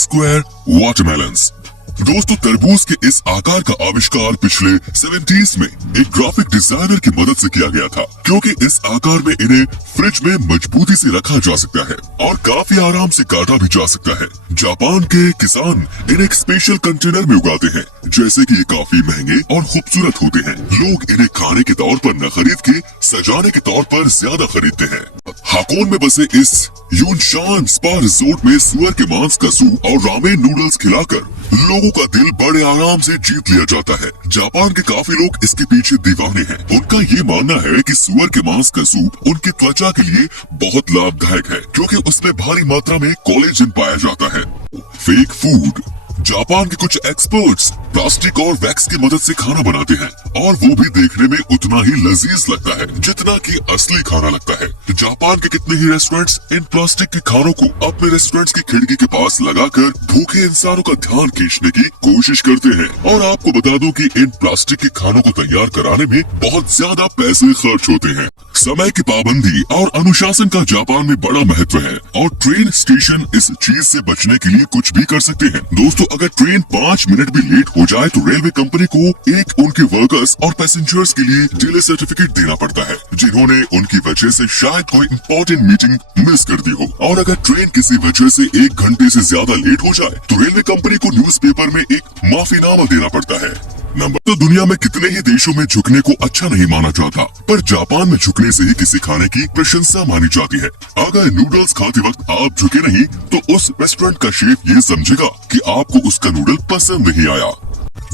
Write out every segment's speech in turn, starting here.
Square watermelons. दोस्तों, तरबूज के इस आकार का आविष्कार पिछले 70s में एक ग्राफिक डिजाइनर की मदद से किया गया था, क्योंकि इस आकार में इन्हें फ्रिज में मजबूती से रखा जा सकता है और काफी आराम से काटा भी जा सकता है। जापान के किसान इन्हें एक स्पेशल कंटेनर में उगाते हैं, जैसे कि ये काफी महंगे और खूबसूरत होते हैं। लोग इन्हें खाने के तौर पर न खरीद के सजाने के तौर पर ज्यादा खरीदते हैं। हाकोन में बसे इस यूनशान स्पा रिजोर्ट में सुअर के मांस का सूप और रामेन नूडल्स खिलाकर लोगों का दिल बड़े आराम से जीत लिया जाता है। जापान के काफी लोग इसके पीछे दीवाने हैं। उनका ये मानना है कि सुअर के मांस का सूप उनकी त्वचा के लिए बहुत लाभदायक है, क्योंकि उसमें भारी मात्रा में कोलेजन पाया जाता है। Fake food. जापान के कुछ एक्सपर्ट्स प्लास्टिक और वैक्स की मदद से खाना बनाते हैं, और वो भी देखने में उतना ही लजीज लगता है जितना कि असली खाना लगता है। जापान के कितने ही रेस्टोरेंट्स इन प्लास्टिक के खानों को अपने रेस्टोरेंट्स की खिड़की के पास लगाकर भूखे इंसानों का ध्यान खींचने की कोशिश करते हैं। और आपको बता दूं कि इन प्लास्टिक के खानों को तैयार कराने में बहुत ज्यादा पैसे खर्च होते हैं। समय की पाबंदी और अनुशासन का जापान में बड़ा महत्व है, और ट्रेन स्टेशन इस चीज से बचने के लिए कुछ भी कर सकते हैं। दोस्तों, अगर ट्रेन 5 मिनट भी लेट हो जाए तो रेलवे कंपनी को एक उनके वर्कर्स और पैसेंजर्स के लिए डिले सर्टिफिकेट देना पड़ता है, जिन्होंने उनकी वजह से शायद कोई इम्पोर्टेंट मीटिंग मिस कर दी हो। और अगर ट्रेन किसी वजह से 1 घंटे से ज्यादा लेट हो जाए तो रेलवे कंपनी को न्यूज़पेपर में एक माफीनामा देना पड़ता है। तो दुनिया में कितने ही देशों में झुकने को अच्छा नहीं माना जाता, पर जापान में झुकने से ही किसी खाने की प्रशंसा मानी जाती है। अगर नूडल्स खाते वक्त आप झुके नहीं तो उस रेस्टोरेंट का शेफ ये समझेगा कि आपको उसका नूडल पसंद नहीं आया।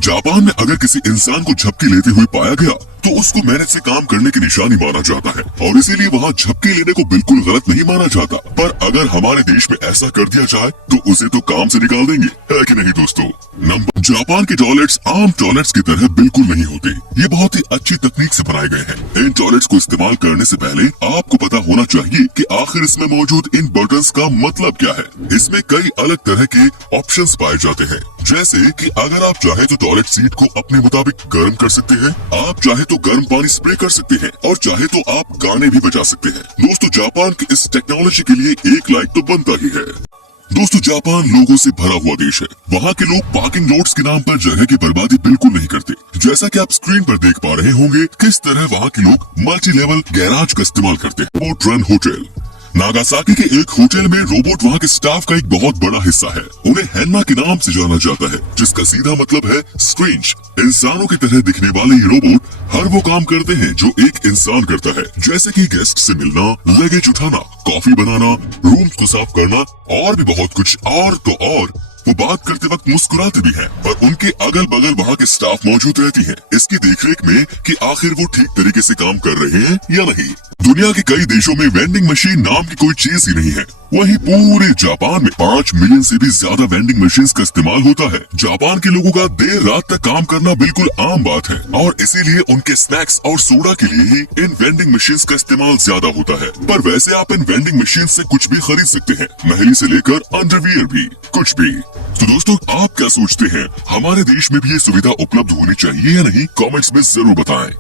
जापान में अगर किसी इंसान को झपकी लेते हुए पाया गया तो उसको मेहनत से काम करने की निशानी माना जाता है, और इसीलिए वहाँ झपकी लेने को बिल्कुल गलत नहीं माना जाता। पर अगर हमारे देश में ऐसा कर दिया जाए तो उसे तो काम से निकाल देंगे, है कि नहीं दोस्तों। जापान के टॉयलेट्स आम टॉयलेट्स की तरह बिल्कुल नहीं होते। ये बहुत ही अच्छी तकनीक से बनाए गए हैं। इन टॉयलेट्स को इस्तेमाल करने से पहले आपको पता होना चाहिए कि आखिर इसमें मौजूद इन बटन्स का मतलब क्या है। इसमें कई अलग तरह के ऑप्शंस पाए जाते हैं, जैसे कि अगर आप चाहे तो टॉयलेट सीट को अपने मुताबिक गर्म कर सकते हैं, आप चाहे तो गर्म पानी स्प्रे कर सकते हैं, और चाहे तो आप गाने भी बजा सकते हैं। दोस्तों, जापान की इस टेक्नोलॉजी के लिए एक लाइक तो बनता ही है। दोस्तों, जापान लोगों से भरा हुआ देश है। वहाँ के लोग पार्किंग लॉट्स के नाम पर जगह की बर्बादी बिल्कुल नहीं करते। जैसा कि आप स्क्रीन पर देख पा रहे होंगे, किस तरह वहाँ के लोग मल्टी लेवल गैराज का इस्तेमाल करते हैं। Robot run hotel. नागासाकी के एक होटल में रोबोट वहाँ के स्टाफ का एक बहुत बड़ा हिस्सा है। उन्हें हैन्ना के नाम से जाना जाता है, जिसका सीधा मतलब है स्ट्रेंज। इंसानों की तरह दिखने वाले ये रोबोट हर वो काम करते हैं जो एक इंसान करता है, जैसे कि गेस्ट से मिलना, लगेज उठाना, कॉफी बनाना, रूम को साफ करना और भी बहुत कुछ। और तो और वो बात करते वक्त मुस्कुराते भी हैं, और उनके अगल बगल वहाँ के स्टाफ मौजूद रहती हैं, इसकी देखरेख में कि आखिर वो ठीक तरीके से काम कर रहे हैं या नहीं। दुनिया के कई देशों में वेंडिंग मशीन नाम की कोई चीज ही नहीं है, वहीं पूरे जापान में 5 मिलियन से भी ज्यादा वेंडिंग मशीन का इस्तेमाल होता है। जापान के लोगों का देर रात तक काम करना बिल्कुल आम बात है, और इसीलिए उनके स्नैक्स और सोडा के लिए ही इन वेंडिंग मशीन का इस्तेमाल ज्यादा होता है। पर वैसे आप इन वेंडिंग मशीन से कुछ भी खरीद सकते हैं, महली से लेकर अंडरवियर भी, कुछ भी। तो दोस्तों, आप क्या सोचते हैं, हमारे देश में भी ये सुविधा उपलब्ध होनी चाहिए या नहीं? कमेंट्स में जरूर बताएं।